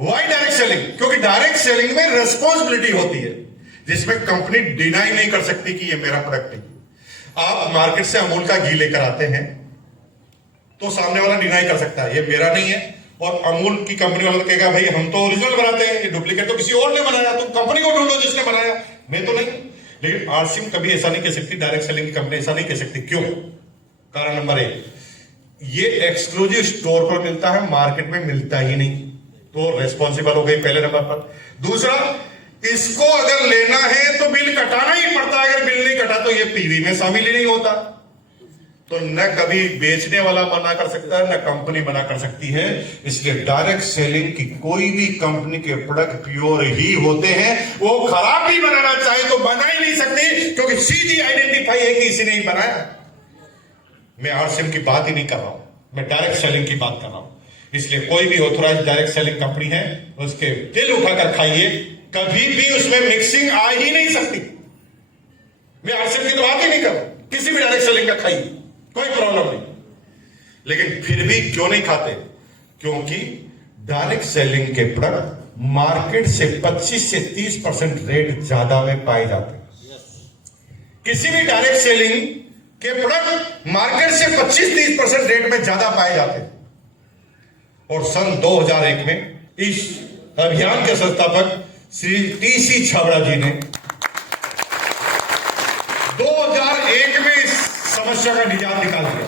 Y direct selling? क्योंकि direct selling में responsibility होती है, जिसमें कंपनी डिनाई नहीं कर सकती कि ये मेरा प्रोडक्ट है। आप मार्केट से अमूल का घी लेकर आते हैं तो सामने वाला डिनाई कर सकता है ये मेरा नहीं है, और अमूल की कंपनी वाला तो कहेगा भाई हम तो ओरिजिनल बनाते हैं, ये डुप्लीकेट तो किसी और ने बनाया, तो कंपनी को ढूंढो जिसने बनाया, मैं तो नहीं। लेकिन आरसीएम कभी ऐसा नहीं कह सकती, डायरेक्ट सेलिंग की कंपनी ऐसा नहीं कह सकती। क्यों? कारण नंबर 1, ये एक्सक्लूसिव स्टोर पर मिलता है, मार्केट में मिलता ही नहीं, तो रेस्पॉन्सिबल हो गई पहले नंबर पर। दूसरा, इसको अगर लेना है तो बिल कटाना ही पड़ता है, अगर बिल नहीं कटा तो ये पीवी में शामिल ही नहीं होता। तो न कभी बेचने वाला मना कर सकता है, न कंपनी मना कर सकती है। इसलिए डायरेक्ट सेलिंग की कोई भी कंपनी के प्रोडक्ट प्योर ही होते हैं। वो खराब भी बनाना चाहे तो बना ही नहीं सकती, क्योंकि सीधी आइडेंटिफाई है कि इसी ने ही बनाया। मैं आरसीएम की बात ही नहीं कर रहा हूं, मैं डायरेक्ट सेलिंग की बात कर रहा हूं। इसलिए कोई भी ऑथोराइज डायरेक्ट सेलिंग कंपनी है, उसके बिल उठाकर खाइए, कभी भी उसमें मिक्सिंग आ ही नहीं सकती। मैं आरसीएम की तो बात ही नहीं कर रहा, किसी भी डायरेक्ट सेलिंग का खाइए, कोई प्रॉब्लम नहीं। लेकिन फिर भी क्यों नहीं खाते? क्योंकि डायरेक्ट सेलिंग के प्रोडक्ट मार्केट से 25 से 30% रेट ज्यादा में पाए जाते हैं। किसी भी डायरेक्ट सेलिंग के प्रोडक्ट मार्केट से 25-30% रेट में ज्यादा पाए जाते हैं। और सन 2001 में इस अभियान के संस्थापक श्री टीसी छाबड़ा जी ने 2001 में इस समस्या का निजात निकाल दिया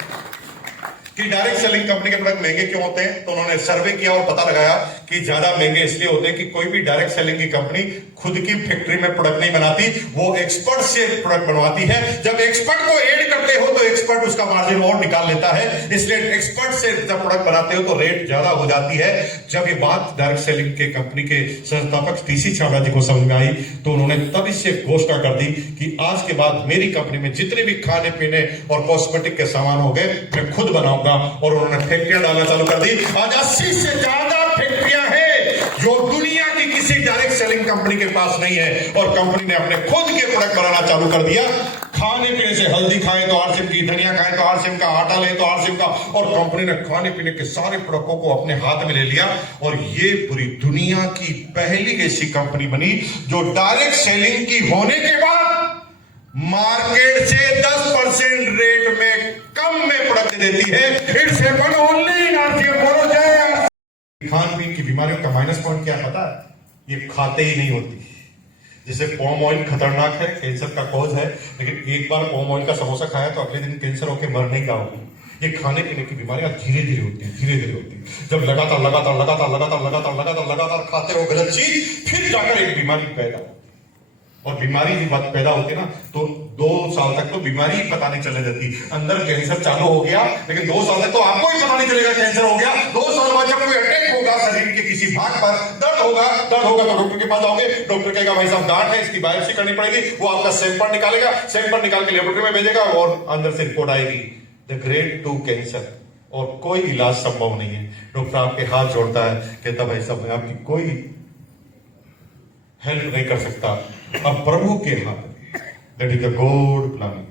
कि डायरेक्ट सेलिंग कंपनी के प्रोडक्ट महंगे क्यों होते हैं। तो उन्होंने सर्वे किया और पता लगाया कि ज्यादा महंगे इसलिए होते हैं कि कोई भी डायरेक्ट सेलिंग की कंपनी खुद की फैक्ट्री में प्रोडक्ट नहीं बनाती, वो एक्सपर्ट से प्रोडक्ट बनवाती है। जब एक्सपर्ट को ऐड करते हो तो एक्सपर्ट उसका मार्जिन और निकाल लेता है, इसलिए एक्सपर्ट से जब प्रोडक्ट बनाते हो तो रेट ज्यादा हो जाती है। जब ये बात डायरेक्ट सेलिंग के कंपनी के संस्थापक टीसी छाबड़ा जी को समझ में आई तो उन्होंने तब इससे घोषणा कर दी कि आज के बाद मेरी कंपनी में जितने भी खाने पीने और कॉस्मेटिक के सामान हो गए मैं खुद बनाऊंगा। और उन्होंने फैक्ट्रियां डालना चालू कर दी। आज 80 से ज्यादा फैक्ट्रियां हैं जो दुनिया की किसी डायरेक्ट सेलिंग कंपनी के पास नहीं है, और कंपनी ने अपने खुद के प्रोडक्ट बनाना चालू कर दिया। खाने पीने से हल्दी खाएं तो आरसीएम की, धनिया खाएं तो आरसीएम का, आटा लें तो आरसीएम का, और कंपनी ने खाने पीने के सारे प्रोडक्टों को अपने हाथ में ले लिया। और ये पूरी दुनिया की पहली ऐसी कंपनी बनी जो डायरेक्ट सेलिंग की होने के बाद मार्केट से 10% रेट में कम में प्रोडक्ट देती है। It's happen only in RCM. बोलो जय। खान पीन की बीमारियों का माइनस पॉइंट क्या पता है? ये खाते ही नहीं होती। जैसे पॉम ऑयल खतरनाक है, कैंसर का कॉज है, लेकिन एक बार पॉम ऑयल का समोसा खाया तो अगले दिन कैंसर होकर मरने का होगी। ये खाने पीने की बीमारियां धीरे धीरे होती है, धीरे धीरे होती है। जब लगातार लगातार लगातार लगातार लगातार लगातार लगातार खाते हो गलत चीज, फिर जाकर एक बीमारी पैदा, और बीमारी की बात पैदा होती है ना तो 2 साल तक तो बीमारी ही पता नहीं चलने देती। अंदर कैंसर चालू हो गया, लेकिन 2 साल तक तो आपको ही पता नहीं चलेगा कैंसर हो गया। 2 साल बाद जब कोई अटैक होगा शरीर के किसी भाग पर, दर्द होगा तो डॉक्टर के पास जाओगे, डॉक्टर कहेगा भाई साहब गांठ है, इसकी बायोप्सी करनी पड़ेगी। वो आपका सैंपल निकालेगा, सैंपल निकाल के लेबोरेटरी में भेजेगा और अंदर से रिपोर्ट आएगी द ग्रेड 2 कैंसर, और कोई इलाज संभव नहीं है। डॉक्टर आपके हाथ जोड़ता है, कहता भाई साहब मैं आपकी कोई हेल्प नहीं कर सकता, अब प्रभु के हाथ में, that is the God planning.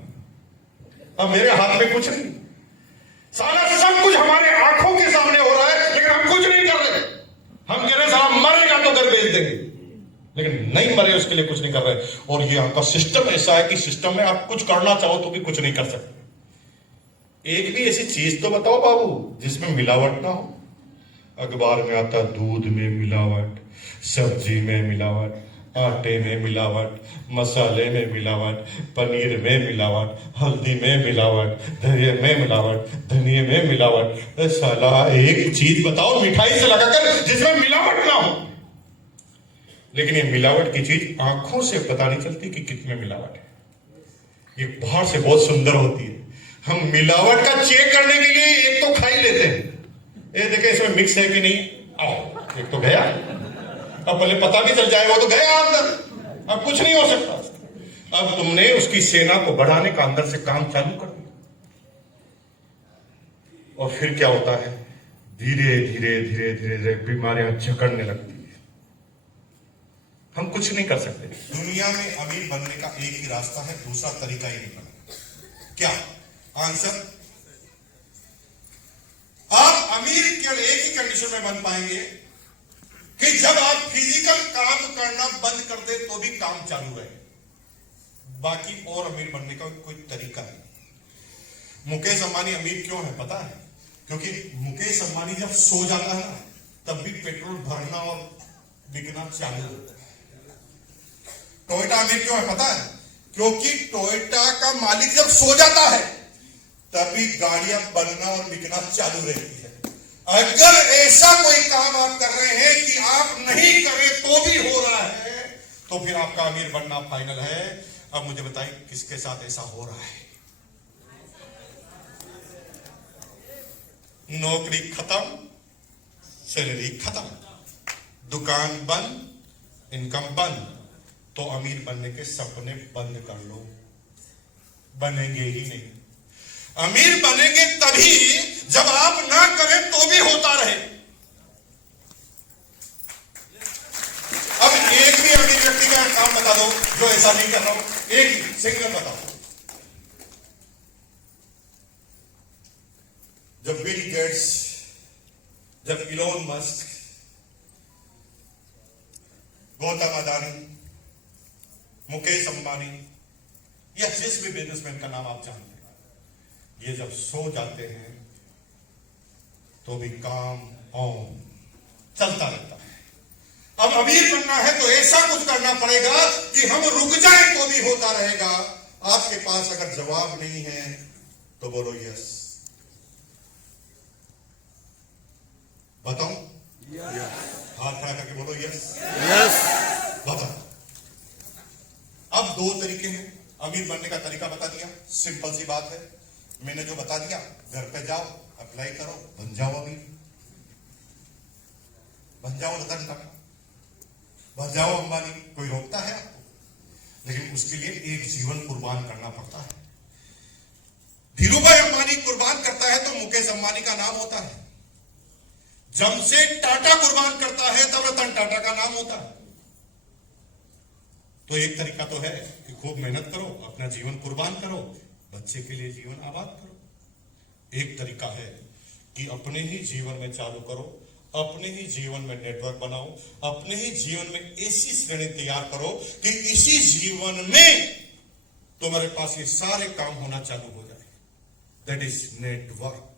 अब मेरे हाथ में कुछ नहीं, सारा सब कुछ हमारे आंखों के सामने हो रहा है, लेकिन हम कुछ नहीं कर रहे। हम कह रहे सारा मरेगा तो घर भेज देंगे, लेकिन नहीं मरे उसके लिए कुछ नहीं कर रहे। और ये आपका सिस्टम ऐसा है कि सिस्टम में आप कुछ करना चाहो तो भी कुछ नहीं कर सकते। एक भी ऐसी चीज तो बताओ बाबू जिसमें मिलावट ना हो। अखबार में आता दूध में मिलावट, सब्जी में मिलावट, आटे में मिलावट, मसाले में मिलावट, पनीर में मिलावट, हल्दी में मिलावट, धनिया में मिलावट, धनिया में मिलावट। साला एक चीज बताओ मिठाई से लगाकर जिसमें मिलावट ना हो। लेकिन ये मिलावट की चीज आंखों से पता नहीं चलती कि कितने मिलावट है। ये बाहर से बहुत सुंदर होती है, हम मिलावट का चेक करने के लिए एक तो खा ही लेते हैं, ये देखे इसमें मिक्स है कि नहीं, आओ एक तो गया, अब पहले पता भी चल जाएगा तो गया अंदर, अब कुछ नहीं हो सकता। अब तुमने उसकी सेना को बढ़ाने का अंदर से काम चालू कर दिया, और फिर क्या होता है, धीरे धीरे धीरे धीरे धीरे बीमारियां जकड़ने लगती है। हम कुछ नहीं कर सकते। दुनिया में अमीर बनने का एक ही रास्ता है, दूसरा तरीका ही नहीं बना। क्या आंसर? आप अमीर केवल एक ही कंडीशन में बन पाएंगे कि करना बंद कर दे तो भी काम चालू रहे, बाकी और अमीर बनने का कोई तरीका नहीं। मुकेश अंबानी अमीर क्यों है पता है? क्योंकि मुकेश अंबानी जब सो जाता है ना, तब भी पेट्रोल भरना और बिकना चालू होता है। टोयोटा अमीर क्यों है पता है? क्योंकि टोयोटा का मालिक जब सो जाता है, तभी गाड़ियां बनना और बिकना चालू रहती है। अगर ऐसा कोई काम आप कर रहे हैं कि आप नहीं करें तो भी हो रहा है, तो फिर आपका अमीर बनना फाइनल है। अब मुझे बताइए किसके साथ ऐसा हो रहा है? नौकरी खत्म, सैलरी खत्म, दुकान बंद, इनकम बंद, तो अमीर बनने के सपने बंद कर लो, बनेंगे ही नहीं। अमीर बनेंगे तभी जब आप ना करें तो भी होता रहे। अब एक भी अमीर व्यक्ति का काम बता दो जो ऐसा नहीं कर रहा हो, एक ही सिंगल बताओ। जब बिल गेट्स, जब इलोन मस्क, गौतम अदानी, मुकेश अंबानी या जिस भी बिजनेसमैन का नाम आप जानते हैं, ये जब सो जाते हैं तो भी काम ऑन चलता रहता है। अब अमीर बनना है तो ऐसा कुछ करना पड़ेगा कि हम रुक जाएं तो भी होता रहेगा। आपके पास अगर जवाब नहीं है तो बोलो यस। बताऊं? हाथ खड़ा करके बोलो यस। यस। बताओ। अब दो तरीके हैं अमीर बनने का तरीका बता दिया, सिंपल सी बात है। मैंने जो बता दिया, घर पे जाओ, अप्लाई करो, बन जाओ अमीर, बन जाओ रतन टाटा, बन जाओ अंबानी। कोई रोकता है आपको? लेकिन उसके लिए एक जीवन कुर्बान करना पड़ता है। धीरूभाई अंबानी कुर्बान करता है तो मुकेश अंबानी का नाम होता है। जमशेद टाटा कुर्बान करता है तब रतन टाटा का नाम होता है। तो एक तरीका तो है कि खूब मेहनत करो, अपना जीवन कुर्बान करो, बच्चे के लिए जीवन आबाद करो। एक तरीका है कि अपने ही जीवन में चालू करो, अपने ही जीवन में नेटवर्क बनाओ, अपने ही जीवन में ऐसी श्रेणी तैयार करो कि इसी जीवन में तुम्हारे पास ये सारे काम होना चालू हो जाए। That is network.